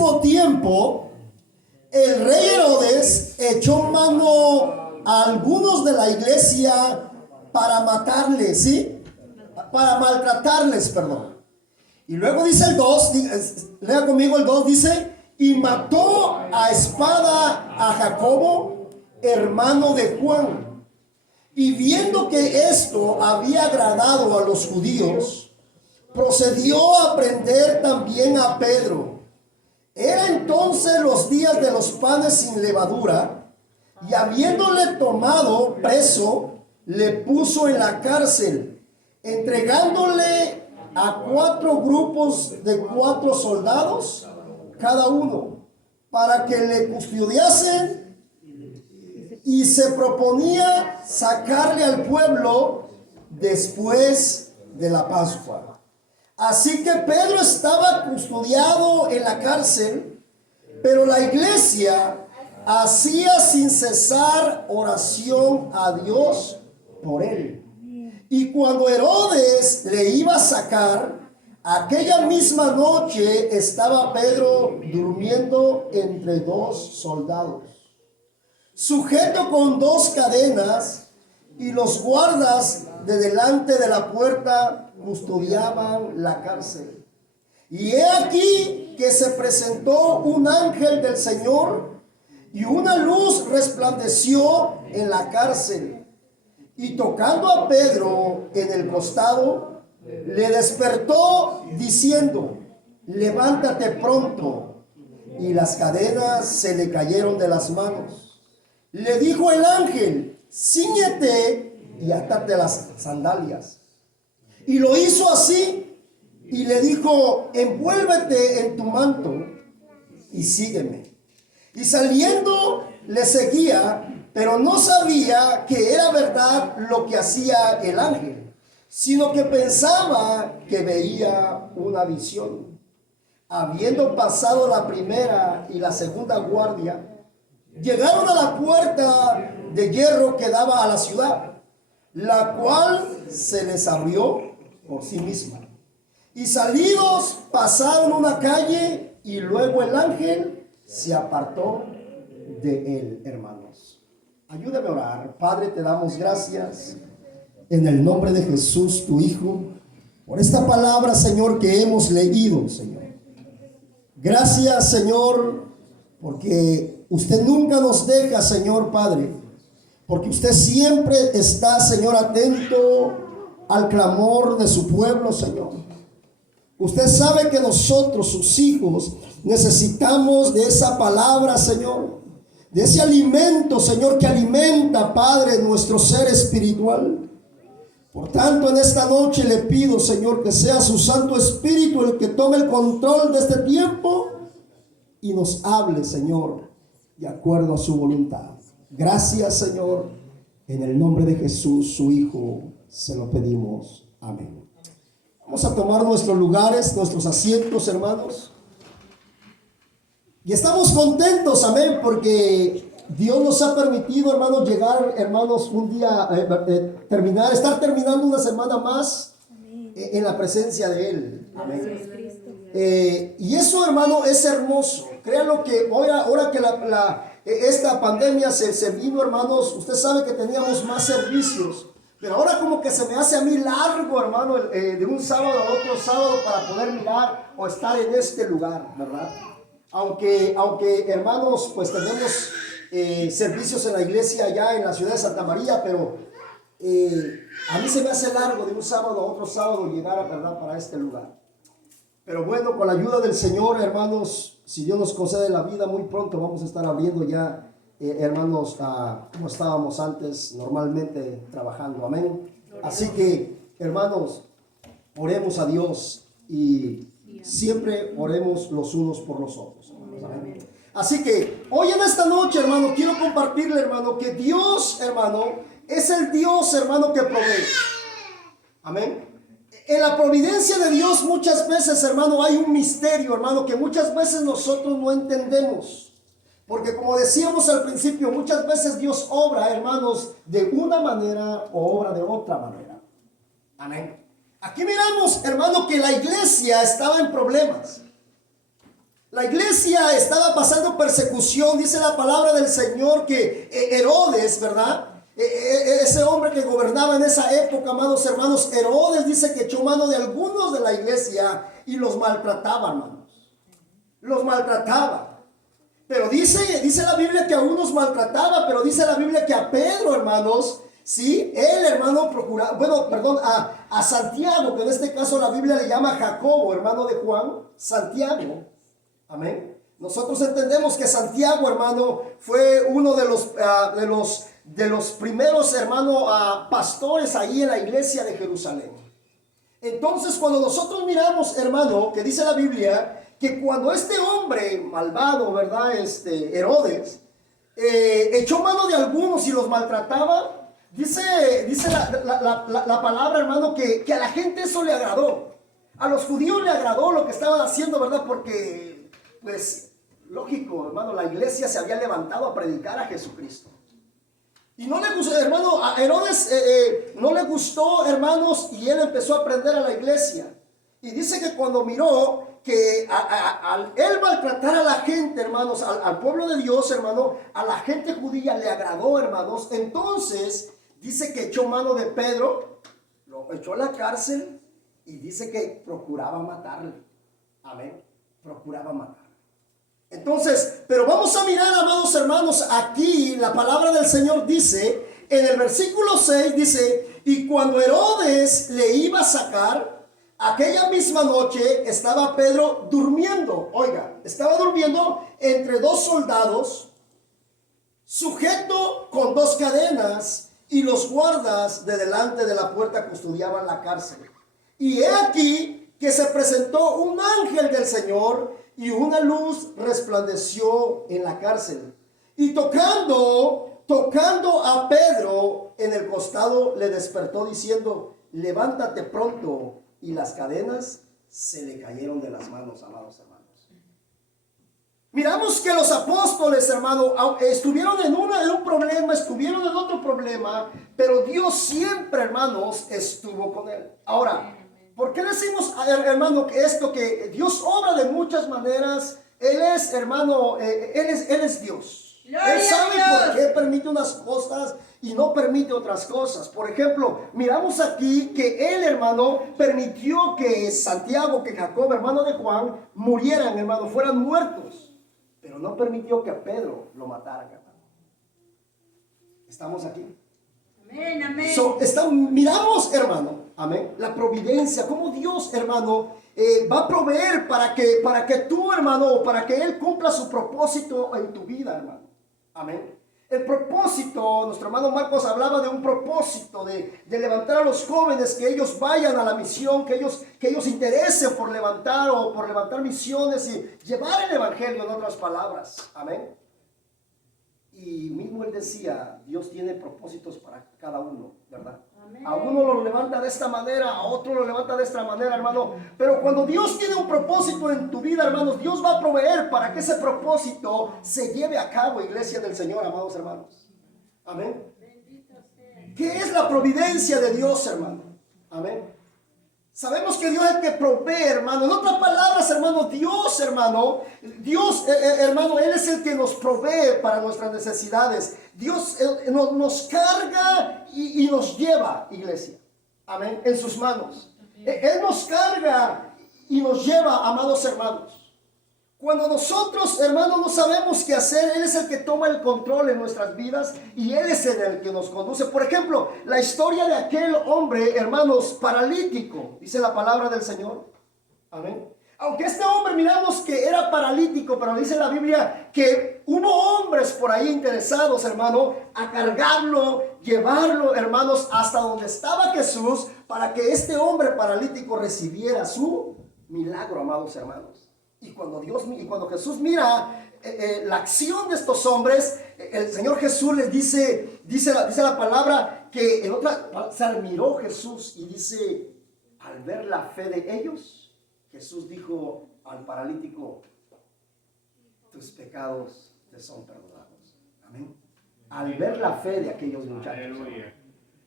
mismo tiempo, el rey Herodes echó mano a algunos de la iglesia para matarles, ¿sí? Para maltratarles, perdón. Y luego dice el 2, lea conmigo el 2, dice, y mató a espada a Jacobo, hermano de Juan. Y viendo que esto había agradado a los judíos, procedió a prender también a Pedro. Era entonces los días de los panes sin levadura, y habiéndole tomado preso, le puso en la cárcel, entregándole a 4 grupos de 4 soldados cada uno, para que le custodiasen, y se proponía sacarle al pueblo después de la Pascua. Así que Pedro estaba custodiado en la cárcel, pero la iglesia hacía sin cesar oración a Dios por él. Y cuando Herodes le iba a sacar, aquella misma noche estaba Pedro durmiendo entre 2 soldados, sujeto con 2 cadenas, y los guardas de delante de la puerta custodiaban la cárcel. Y he aquí que se presentó un ángel del Señor, y una luz resplandeció en la cárcel. Y tocando a Pedro en el costado, le despertó diciendo, levántate pronto. Y las cadenas se le cayeron de las manos. Le dijo el ángel, cíñete y átate las sandalias. Y lo hizo así, y le dijo, envuélvete en tu manto y sígueme. Y saliendo le seguía, pero no sabía que era verdad lo que hacía el ángel, sino que pensaba que veía una visión. Habiendo pasado la primera y la segunda guardia, llegaron a la puerta de hierro que daba a la ciudad, la cual se les abrió por sí misma. Y salidos pasaron una calle, y luego el ángel se apartó de él, hermanos. Ayúdame a orar. Padre, te damos gracias en el nombre de Jesús, tu Hijo, por esta palabra, Señor, que hemos leído, Señor. Gracias, Señor, porque usted nunca nos deja, Señor Padre, porque usted siempre está, Señor, atento al clamor de su pueblo, Señor. Usted sabe que nosotros, sus hijos, necesitamos de esa palabra, Señor, de ese alimento, Señor, que alimenta, Padre, nuestro ser espiritual. Por tanto, en esta noche le pido, Señor, que sea su Santo Espíritu el que tome el control de este tiempo y nos hable, Señor, de acuerdo a su voluntad. Gracias, Señor, en el nombre de Jesús, su Hijo, se lo pedimos. Amén. Vamos a tomar nuestros lugares, nuestros asientos, hermanos. Y estamos contentos, amén, porque Dios nos ha permitido, hermanos, llegar, hermanos, un día, estar terminando una semana más en la presencia de Él. Amén. Y eso, hermano, es hermoso. Créanlo que ahora que esta pandemia se vino, hermanos, usted sabe que teníamos más servicios. Pero ahora como que se me hace a mí largo, hermano, de un sábado a otro sábado para poder mirar o estar en este lugar, ¿verdad? Aunque hermanos, pues tenemos servicios en la iglesia allá en la ciudad de Santa María, pero a mí se me hace largo de un sábado a otro sábado llegar, ¿verdad?, para este lugar. Pero bueno, con la ayuda del Señor, hermanos, si Dios nos concede la vida, muy pronto vamos a estar abriendo ya, hermanos, como estábamos antes normalmente trabajando. Amén. Así que, hermanos, oremos a Dios y siempre oremos los unos por los otros. Amén. Así que hoy en esta noche, hermano, quiero compartirle, hermano, que Dios, hermano, es el Dios, hermano, que provee. Amén. En la providencia de Dios muchas veces, hermano, hay un misterio, hermano, que muchas veces nosotros no entendemos. Porque como decíamos al principio, muchas veces Dios obra, hermanos, de una manera o obra de otra manera. Amén. Aquí miramos, hermano, que la iglesia estaba en problemas. La iglesia estaba pasando persecución. Dice la palabra del Señor que Herodes, ¿verdad? Ese hombre que gobernaba en esa época, amados hermanos, Herodes dice que echó mano de algunos de la iglesia y los maltrataba, hermanos. Los maltrataba. Pero dice la Biblia que a unos maltrataba, pero dice la Biblia que a Pedro, hermanos, sí, él, hermano, procuraba, a Santiago, que en este caso la Biblia le llama Jacobo, hermano de Juan, Santiago. Amén. Nosotros entendemos que Santiago, hermano, fue uno de los primeros, hermano, pastores ahí en la iglesia de Jerusalén. Entonces, cuando nosotros miramos, hermano, que dice la Biblia que cuando este hombre malvado, ¿verdad? Herodes, echó mano de algunos y los maltrataba, dice la palabra, hermano, que a la gente eso le agradó. A los judíos le agradó lo que estaban haciendo, ¿verdad? Porque, pues, lógico, hermano, la iglesia se había levantado a predicar a Jesucristo. Y no le gustó, hermano, a Herodes no le gustó, hermanos, y él empezó a aprender a la iglesia. Y dice que cuando miró que al él maltratar a la gente, hermanos, al pueblo de Dios, hermano, a la gente judía le agradó, hermanos. Entonces, dice que echó mano de Pedro, lo echó a la cárcel y dice que procuraba matarle. Amén. Procuraba matarle. Entonces, pero vamos a mirar, amados hermanos, aquí la palabra del Señor dice, en el versículo 6 dice, y cuando Herodes le iba a sacar, aquella misma noche estaba Pedro durmiendo. Oiga, estaba durmiendo entre dos soldados, sujeto con dos cadenas, y los guardas de delante de la puerta custodiaban la cárcel. Y he aquí que se presentó un ángel del Señor, y una luz resplandeció en la cárcel. Y tocando a Pedro en el costado, le despertó diciendo, levántate pronto. Y las cadenas se le cayeron de las manos, amados hermanos. Miramos que los apóstoles, hermano, estuvieron en un problema, estuvieron en otro problema, pero Dios siempre, hermanos, estuvo con él. Ahora, ¿por qué decimos, hermano, que Dios obra de muchas maneras? Él es, hermano, Él es Dios. Él sabe por qué permite unas cosas y no permite otras cosas. Por ejemplo, miramos aquí que Él, hermano, permitió que Santiago, que Jacob, hermano de Juan, murieran, hermano, fueran muertos. Pero no permitió que a Pedro lo mataran, hermano. ¿Estamos aquí? Amén, amén. Miramos, hermano, amén, la providencia, cómo Dios, hermano, va a proveer para que tú, hermano, para que Él cumpla su propósito en tu vida, hermano. Amén. El propósito, nuestro hermano Marcos hablaba de un propósito de levantar a los jóvenes, que ellos vayan a la misión, que ellos interesen por levantar misiones y llevar el evangelio, en otras palabras. Amén. Y mismo él decía, Dios tiene propósitos para cada uno, ¿verdad? Amén. A uno lo levanta de esta manera, a otro lo levanta de esta manera, hermano. Pero cuando Dios tiene un propósito en tu vida, hermanos, Dios va a proveer para que ese propósito se lleve a cabo, iglesia del Señor, amados hermanos. Amén. ¿Qué es la providencia de Dios, hermano? Amén. Sabemos que Dios es el que provee, hermano. En otras palabras, hermano, Dios, hermano, hermano, Él es el que nos provee para nuestras necesidades. Dios nos carga y nos lleva, iglesia. Amén. En sus manos. Él nos carga y nos lleva, amados hermanos. Cuando nosotros, hermanos, no sabemos qué hacer, Él es el que toma el control en nuestras vidas y Él es el que nos conduce. Por ejemplo, la historia de aquel hombre, hermanos, paralítico, dice la palabra del Señor. Amén. Aunque este hombre miramos que era paralítico, pero dice la Biblia que hubo hombres por ahí interesados, hermano, a cargarlo, llevarlo, hermanos, hasta donde estaba Jesús, para que este hombre paralítico recibiera su milagro, amados hermanos. Y cuando Jesús mira la acción de estos hombres, el Señor Jesús les dice la palabra que en otra se admiró Jesús y dice, al ver la fe de ellos, Jesús dijo al paralítico, tus pecados te son perdonados. Amén. Al ver la fe de aquellos muchachos.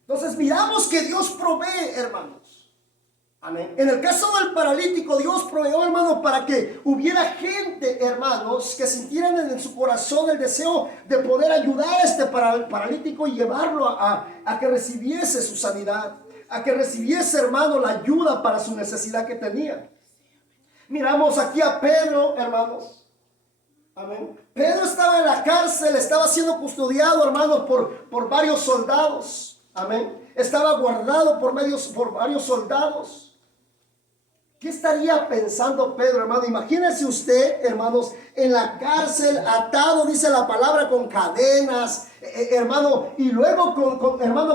Entonces miramos que Dios provee, hermanos. Amén. En el caso del paralítico, Dios proveyó, hermano, para que hubiera gente, hermanos, que sintieran en su corazón el deseo de poder ayudar a este paralítico y llevarlo a que recibiese su sanidad, a que recibiese, hermano, la ayuda para su necesidad que tenía. Miramos aquí a Pedro, hermanos. Amén. Pedro estaba en la cárcel, estaba siendo custodiado, hermano, por varios soldados. Amén. Estaba guardado por varios soldados. ¿Qué estaría pensando Pedro, hermano? Imagínese usted, hermanos, en la cárcel, atado, dice la palabra, con cadenas, hermano, y luego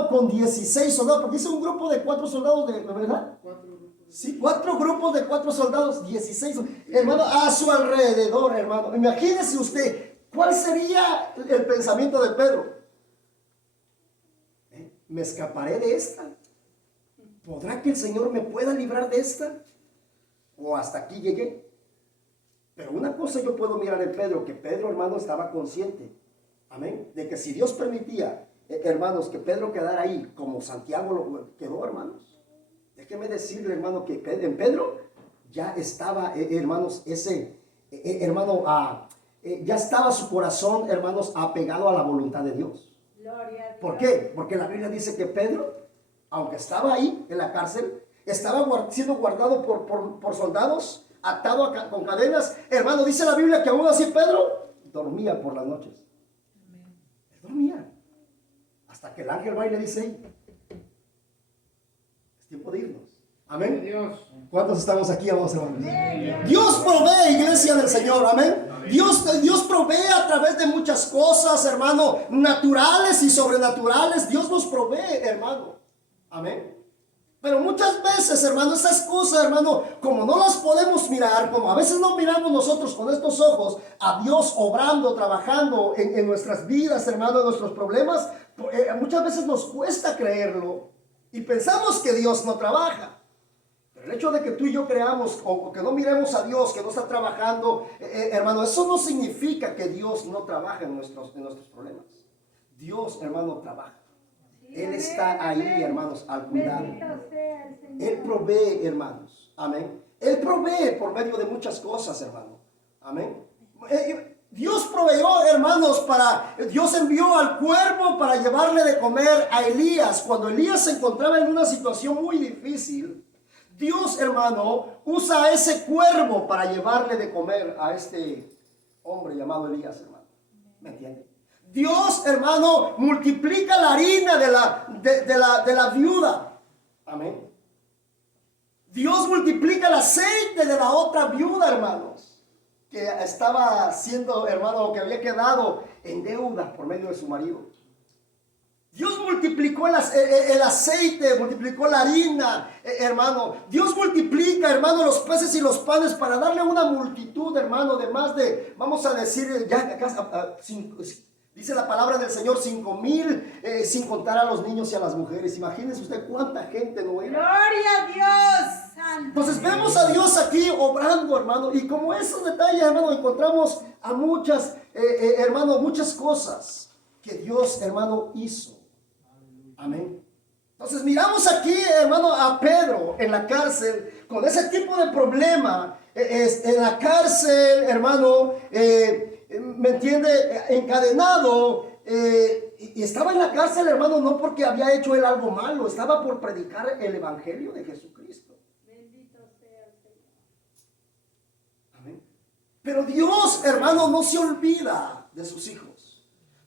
con 16 soldados, porque dice un grupo de 4 soldados, ¿de verdad? Sí, 4 grupos de 4 soldados, 16, hermano, a su alrededor, hermano. Imagínese usted, ¿cuál sería el pensamiento de Pedro? ¿Me escaparé de esta? ¿Podrá que el Señor me pueda librar de esta? ¿O hasta aquí llegué? Pero una cosa yo puedo mirar en Pedro, que Pedro, hermano, estaba consciente, amén, de que si Dios permitía, hermanos, que Pedro quedara ahí, como Santiago lo quedó, hermanos. Déjeme decirle, hermano, que en Pedro ya estaba, hermanos, ya estaba su corazón, hermanos, apegado a la voluntad de Dios. ¿Por qué? Porque la Biblia dice que Pedro, aunque estaba ahí en la cárcel, estaba siendo guardado por soldados, atado con cadenas. Hermano, dice la Biblia que aún así Pedro dormía por las noches. Él dormía. Hasta que el ángel va y le dice, es tiempo de irnos. Amén. ¿Cuántos estamos aquí, amados hermanos? Dios provee, iglesia del Señor. Amén. Dios provee a través de muchas cosas, hermano, naturales y sobrenaturales. Dios nos provee, hermano. Amén. Pero muchas veces, hermano, esas cosas, hermano, como no las podemos mirar, como a veces no miramos nosotros con estos ojos a Dios obrando, trabajando en nuestras vidas, hermano, en nuestros problemas, muchas veces nos cuesta creerlo y pensamos que Dios no trabaja. Pero el hecho de que tú y yo creamos o que no miremos a Dios, que no está trabajando, hermano, eso no significa que Dios no trabaja en nuestros problemas. Dios, hermano, trabaja. Él está ahí, hermanos, al cuidado. Él provee, hermanos. Amén. Él provee por medio de muchas cosas, hermano. Amén. Dios proveyó, hermanos, Dios envió al cuervo para llevarle de comer a Elías. Cuando Elías se encontraba en una situación muy difícil, Dios, hermano, usa a ese cuervo para llevarle de comer a este hombre llamado Elías, hermano. ¿Me entiende? Dios, hermano, multiplica la harina de la viuda. Amén. Dios multiplica el aceite de la otra viuda, hermanos, que estaba siendo, hermano, que había quedado en deuda por medio de su marido. Dios multiplicó el aceite, multiplicó la harina, hermano. Dios multiplica, hermano, los peces y los panes para darle una multitud, hermano, de más de, vamos a decir, ya acá, dice la palabra del Señor, 5,000, sin contar a los niños y a las mujeres. Imagínense usted cuánta gente no era. Gloria a Dios. Santo. Entonces vemos a Dios aquí obrando, hermano. Y como esos detalles, hermano, encontramos a muchas, hermano, muchas cosas que Dios, hermano, hizo. Amén. Entonces miramos aquí, hermano, a Pedro en la cárcel con ese tipo de problema. En la cárcel, hermano, ¿me entiende? Encadenado, y estaba en la cárcel, hermano, no porque había hecho él algo malo, estaba por predicar el evangelio de Jesucristo. Bendito sea el Señor. Amén. Pero Dios, hermano, no se olvida de sus hijos.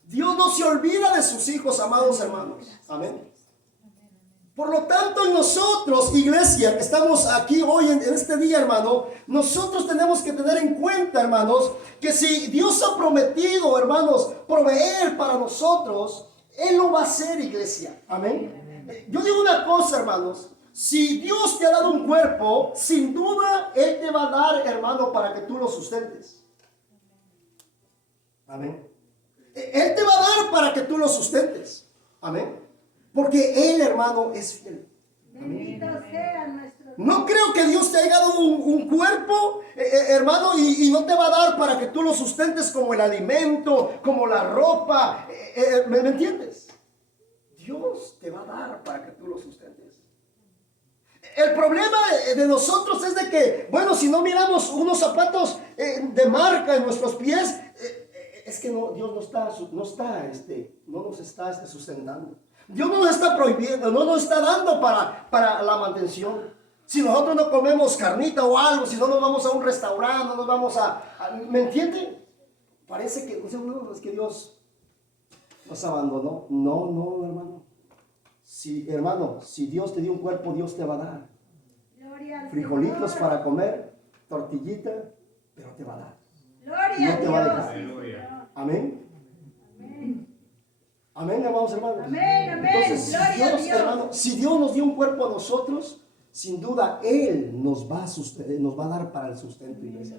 Dios no se olvida de sus hijos, amados hermanos. Amén. Por lo tanto, nosotros, iglesia, que estamos aquí hoy en este día, hermano, nosotros tenemos que tener en cuenta, hermanos, que si Dios ha prometido, hermanos, proveer para nosotros, Él lo va a hacer, iglesia. Amén. Yo digo una cosa, hermanos, si Dios te ha dado un cuerpo, sin duda Él te va a dar, hermano, para que tú lo sustentes. Amén. Él te va a dar para que tú lo sustentes. Amén. Porque Él, hermano, es fiel. Bendito sea nuestro Dios. No creo que Dios te haya dado un cuerpo, hermano, y no te va a dar para que tú lo sustentes como el alimento, como la ropa. ¿Me entiendes? Dios te va a dar para que tú lo sustentes. El problema de nosotros es de que, bueno, si no miramos unos zapatos de marca en nuestros pies, es que no, Dios no nos está sustentando. Dios no nos está prohibiendo, no nos está dando para la mantención. Si nosotros no comemos carnita o algo, si no nos vamos a un restaurante, no nos vamos ¿me entienden? Parece que, no, es que Dios nos abandonó. No, no, hermano. Hermano, si Dios te dio un cuerpo, Dios te va a dar Gloria al frijolitos Señor. para comer, tortillita, pero te va a dar. Gloria No a te va a Dios. dejar. Sí, Señor. Amén. Amén. Amén, amados hermanos. Amén, amén. Entonces, Gloria a Dios. hermano, si Dios nos dio un cuerpo a nosotros, sin duda Él nos va a dar para el sustento, iglesia.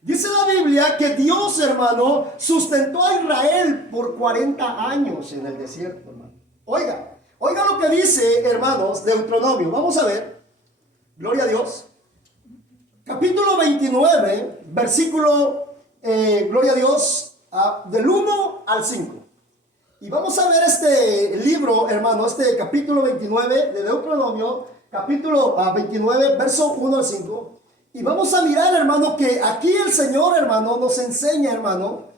Dice la Biblia que Dios, hermano, sustentó a Israel por 40 años en el desierto, hermano. Oiga lo que dice, hermanos, Deuteronomio. Vamos a ver. Gloria a Dios. Capítulo 29, versículo, gloria a Dios, del 1 al 5. Y vamos a ver este libro, hermano, este capítulo 29 de Deuteronomio, capítulo 29, verso 1 al 5. Y vamos a mirar, hermano, que aquí el Señor, hermano, nos enseña, hermano,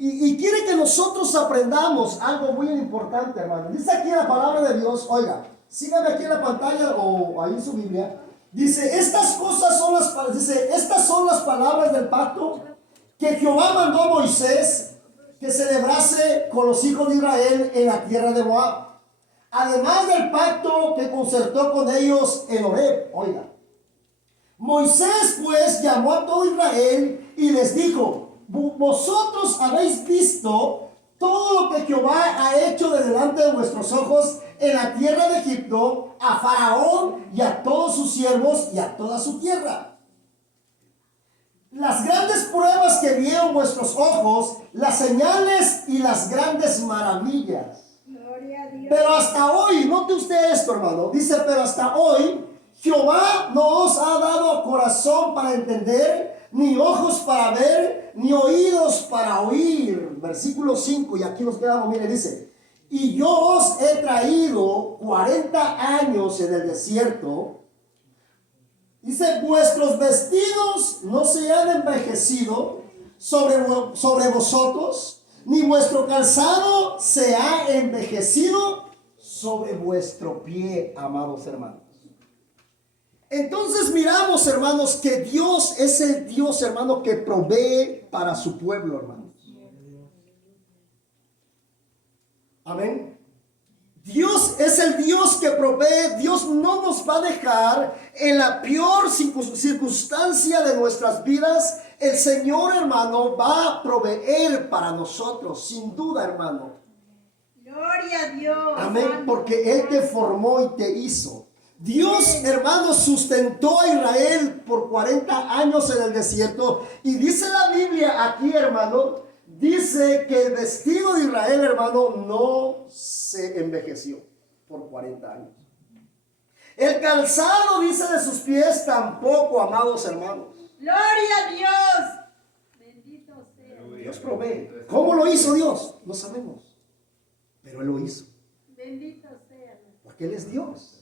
y quiere que nosotros aprendamos algo muy importante, hermano. Dice aquí la palabra de Dios, oiga, sígame aquí en la pantalla o ahí en su Biblia. Dice, estas son las palabras del pacto que Jehová mandó a Moisés que celebrase con los hijos de Israel en la tierra de Moab. Además del pacto que concertó con ellos en Horeb. Oiga, Moisés pues llamó a todo Israel y les dijo, vosotros habéis visto todo lo que Jehová ha hecho de delante de vuestros ojos en la tierra de Egipto, a Faraón y a todos sus siervos y a toda su tierra. Las grandes pruebas que vieron vuestros ojos, las señales y las grandes maravillas. Gloria a Dios. Pero hasta hoy, note usted esto, hermano, dice, pero hasta hoy Jehová no os ha dado corazón para entender, ni ojos para ver, ni oídos para oír. Versículo 5, y aquí nos quedamos, mire, dice, y yo os he traído 40 años en el desierto. Dice, vuestros vestidos no se han envejecido sobre vosotros, ni vuestro calzado se ha envejecido sobre vuestro pie, amados hermanos. Entonces miramos, hermanos, que Dios es el Dios, hermano, que provee para su pueblo, hermanos. Amén. Dios es el Dios que provee. Dios no nos va a dejar en la peor circunstancia de nuestras vidas. El Señor, hermano, va a proveer para nosotros, sin duda, hermano. Gloria a Dios. Amén, porque Él te formó y te hizo. Dios, hermano, sustentó a Israel por 40 años en el desierto. Y dice la Biblia aquí, hermano, dice que el vestido de Israel, hermano, no se envejeció por 40 años. El calzado, dice, de sus pies tampoco, amados hermanos. Gloria a Dios. Bendito sea. Dios provee. ¿Cómo lo hizo Dios? No sabemos. Pero Él lo hizo. Bendito sea. Porque Él es Dios.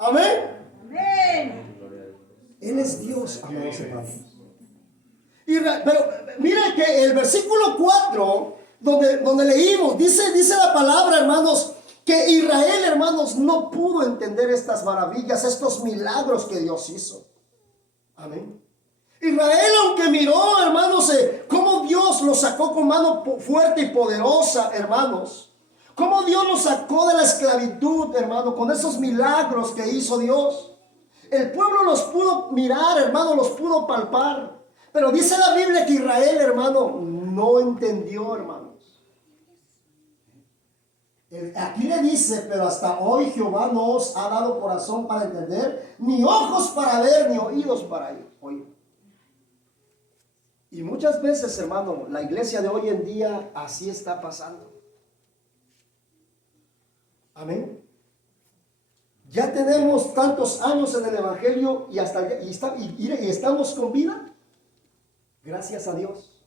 Amén. Amén. Él es Dios, amados hermanos. Pero mira que el versículo 4, donde leímos, dice la palabra, hermanos, que Israel, hermanos, no pudo entender estas maravillas, estos milagros que Dios hizo. Amén. Israel, aunque miró, hermanos, cómo Dios los sacó con mano fuerte y poderosa, hermanos. Cómo Dios los sacó de la esclavitud, hermano, con esos milagros que hizo Dios. El pueblo los pudo mirar, hermano, los pudo palpar. Pero dice la Biblia que Israel, hermano, no entendió, hermanos. Aquí le dice, pero hasta hoy Jehová no os ha dado corazón para entender, ni ojos para ver, ni oídos para oír. Y muchas veces, hermano, la iglesia de hoy en día así está pasando. Amén. Ya tenemos tantos años en el evangelio y estamos con vida. Gracias a Dios.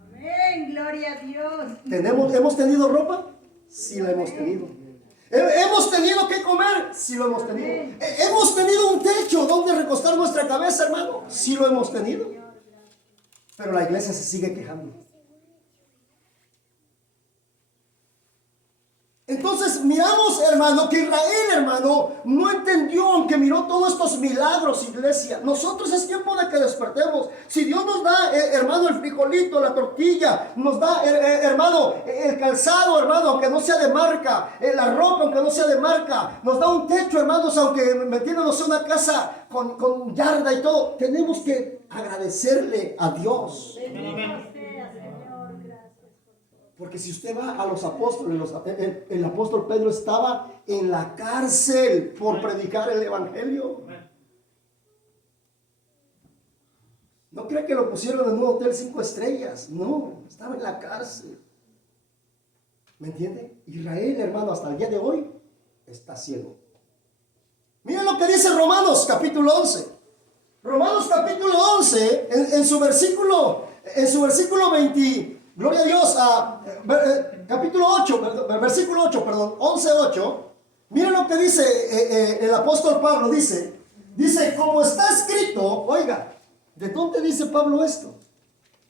Amén. Gloria a Dios. ¿Hemos tenido ropa? Sí la hemos tenido. ¿Hemos tenido que comer? Sí lo hemos tenido. ¿Hemos tenido un techo donde recostar nuestra cabeza, hermano? Sí lo hemos tenido. Pero la iglesia se sigue quejando. Entonces miramos, hermano, que Israel, hermano, no entendió, aunque miró todos estos milagros, iglesia. Nosotros es tiempo de que despertemos. Si Dios nos da, hermano, el frijolito, la tortilla, nos da, hermano, el calzado, hermano, aunque no sea de marca, la ropa, aunque no sea de marca, nos da un techo, hermanos, aunque metiéndonos en una casa con yarda y todo, tenemos que agradecerle a Dios. Porque si usted va a los apóstoles, el apóstol Pedro estaba en la cárcel por predicar el evangelio. No cree que lo pusieron en un hotel 5 estrellas. No, estaba en la cárcel. ¿Me entiende? Israel, hermano, hasta el día de hoy está ciego. Miren lo que dice Romanos capítulo 11. Romanos capítulo 11, en su versículo 20. Gloria a Dios, capítulo 8, versículo 8, perdón, 11:8. Miren lo que dice el apóstol Pablo, dice, como está escrito, oiga, ¿de dónde dice Pablo esto?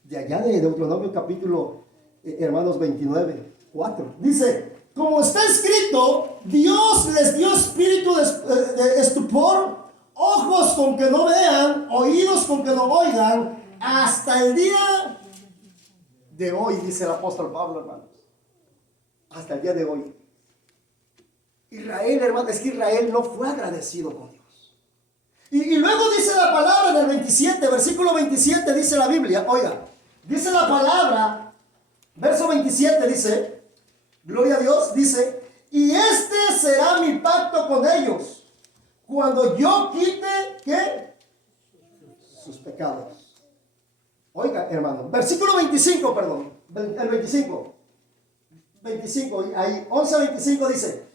De allá de Deuteronomio capítulo, hermanos, 29:4. Dice, como está escrito, Dios les dio espíritu de estupor, ojos con que no vean, oídos con que no oigan, hasta el día de hoy, dice el apóstol Pablo, hermanos. Hasta el día de hoy. Israel, hermano, es que Israel no fue agradecido con Dios. Y luego dice la palabra en el 27, versículo 27, dice la Biblia, oiga, dice la palabra, verso 27 dice, gloria a Dios, dice, y este será mi pacto con ellos, cuando yo quite, ¿qué? Sus pecados. Oiga, hermano, versículo 25, perdón, el 25, ahí, 11:25 dice,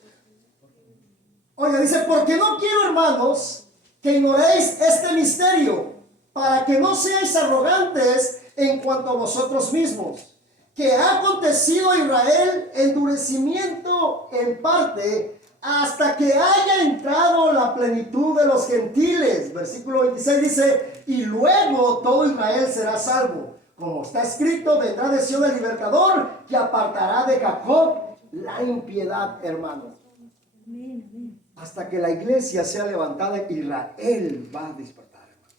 oiga, dice, porque no quiero, hermanos, que ignoréis este misterio, para que no seáis arrogantes en cuanto a vosotros mismos, que ha acontecido a Israel endurecimiento en parte, hasta que haya entrado la plenitud de los gentiles. Versículo 26 dice, y luego todo Israel será salvo. Como está escrito, vendrá de Sion el libertador, que apartará de Jacob la impiedad, hermano. Hasta que la iglesia sea levantada, Israel va a despertar, hermano.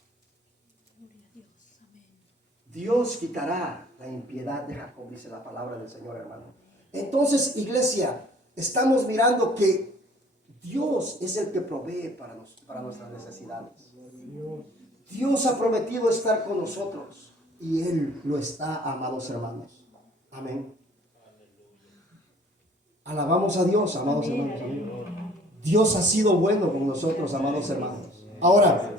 Dios quitará la impiedad de Jacob, dice la palabra del Señor, hermano. Entonces, iglesia, estamos mirando que Dios es el que provee para nuestras necesidades. Dios ha prometido estar con nosotros y Él lo está, amados hermanos. Amén. Alabamos a Dios, amados hermanos. Dios ha sido bueno con nosotros, amados hermanos. Ahora,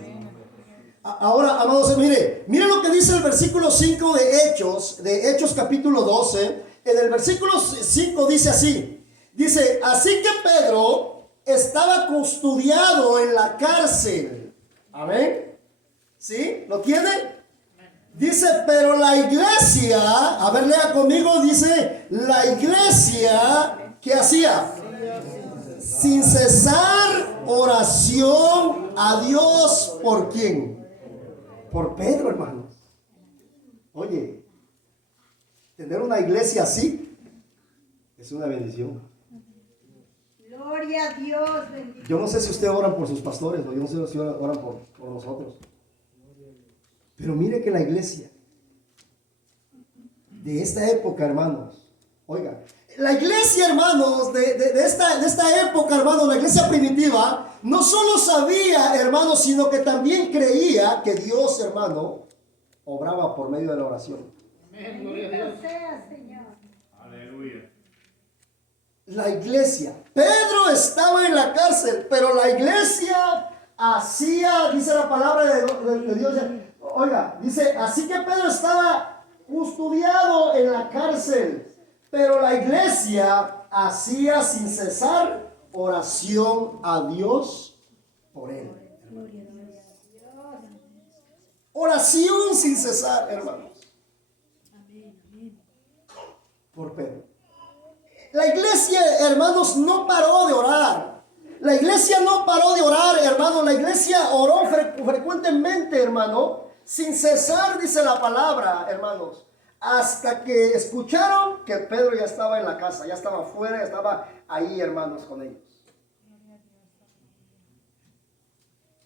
amados, mire lo que dice el versículo 5 de Hechos capítulo 12. En el versículo 5 dice así. Dice, así que Pedro estaba custodiado en la cárcel. Amén. ¿Sí? ¿Lo tiene? Dice, pero la iglesia, a ver, lea conmigo, dice, la iglesia, ¿qué hacía? Sin cesar oración a Dios. ¿Por quién? Por Pedro, hermano. Oye, tener una iglesia así es una bendición. Gloria a Dios, bendito. Yo no sé si ustedes oran por sus pastores, o yo no sé si ustedes oran por nosotros. Pero mire que la iglesia de esta época, hermanos, oiga, la iglesia, hermanos, de esta época, hermanos, la iglesia primitiva, no solo sabía, hermanos, sino que también creía que Dios, hermano, obraba por medio de la oración. Amén, gloria a Dios. Sea, Señor. Aleluya. La iglesia, Pedro estaba en la cárcel, pero la iglesia hacía, dice la palabra de Dios, oiga, dice, así que Pedro estaba custodiado en la cárcel, pero la iglesia hacía sin cesar oración a Dios por él. Oración sin cesar, hermanos. Por Pedro. La iglesia, hermanos, no paró de orar. La iglesia no paró de orar, hermano. La iglesia oró frecuentemente, hermano, sin cesar, dice la palabra, hermanos, hasta que escucharon que Pedro ya estaba en la casa, ya estaba afuera, ya estaba ahí, hermanos, con ellos.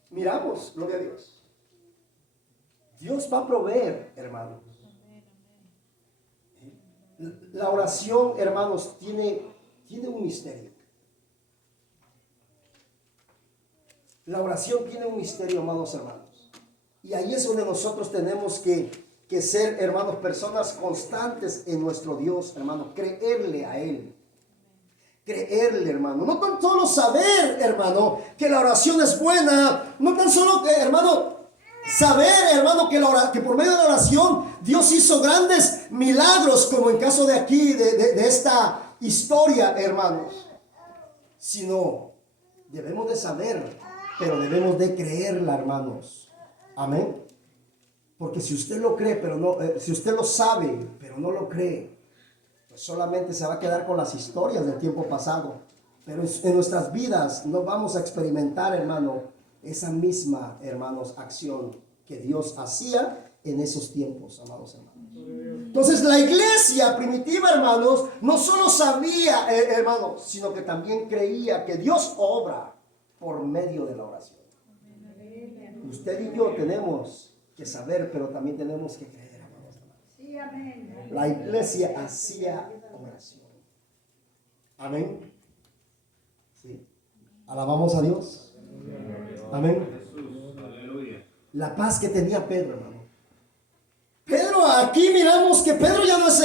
Miramos, gloria a Dios. Dios va a proveer, hermanos. La oración, hermanos, tiene un misterio. La oración tiene un misterio, amados hermanos. Y ahí es donde nosotros tenemos que ser, hermanos, personas constantes en nuestro Dios, hermanos. Creerle a Él. Creerle, hermano. No tan solo saber, hermano, que la oración es buena. No tan solo, hermano, saber, hermano, que por medio de la oración Dios hizo grandes milagros, como en caso de aquí, de esta historia, hermanos. Sino, debemos de saber, pero debemos de creerla, hermanos. Amén. Porque si usted lo cree, pero no, si usted lo sabe, pero no lo cree, pues solamente se va a quedar con las historias del tiempo pasado. Pero en nuestras vidas no vamos a experimentar, hermano, esa misma, hermanos, acción que Dios hacía en esos tiempos, amados hermanos. Entonces la iglesia primitiva, hermanos, no solo sabía, hermanos, sino que también creía que Dios obra por medio de la oración. Usted y yo tenemos que saber, pero también tenemos que creer, amados hermanos. Sí, amén. La iglesia hacía oración. Amén. Sí. Alabamos a Dios. Amén. La paz que tenía Pedro, hermano. Pedro, aquí miramos que Pedro ya no es